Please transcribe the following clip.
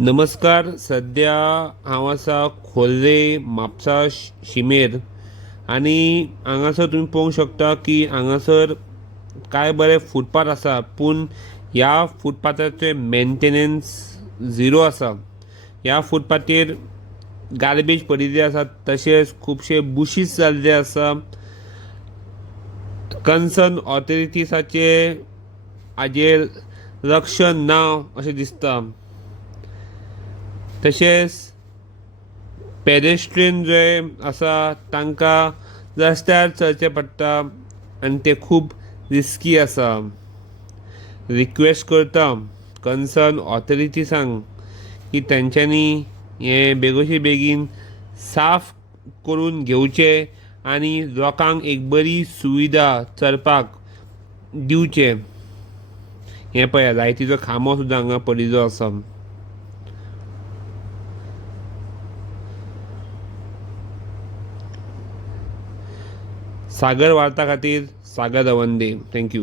नमस्कार. सध्या हांव आसा खोर्ले म्हापसा शिमेर आनी हांगासर तुमी पळोवंक शकता की हांगासर कांय बरे फुटपाथ आसा, पूण ह्या फुटपाथाचे मेंटेनन्स झिरो आसा. ह्या फुटपाथेर गार्बेज पडिल्ली आसा, तशेंच खुबशे बुशीस जाल्ले आसा. कन्सर्न ऑथॉरिटीसाचे हाजेर लक्ष ना अशें दिसता. तशेंच पेडेस्ट्रियन जे आसा तांकां रस्त्यार चलचें पडटा आनी ते खूब रिस्की आसा. रिक्वेस्ट करता कन्सर्न ऑथॉरिटीसांक की तेंच्यांनी हें बेगोशी बेगीन साफ करून घेवचें आनी लोकांक एक बरी सुविधा चलपाक दिवचें. हें पळया, लायटीचो खांबो सुद्दां हांगा पडिल्लो आसा. सागर वार्ता खातीर सागर रवंदे. थँक्यू.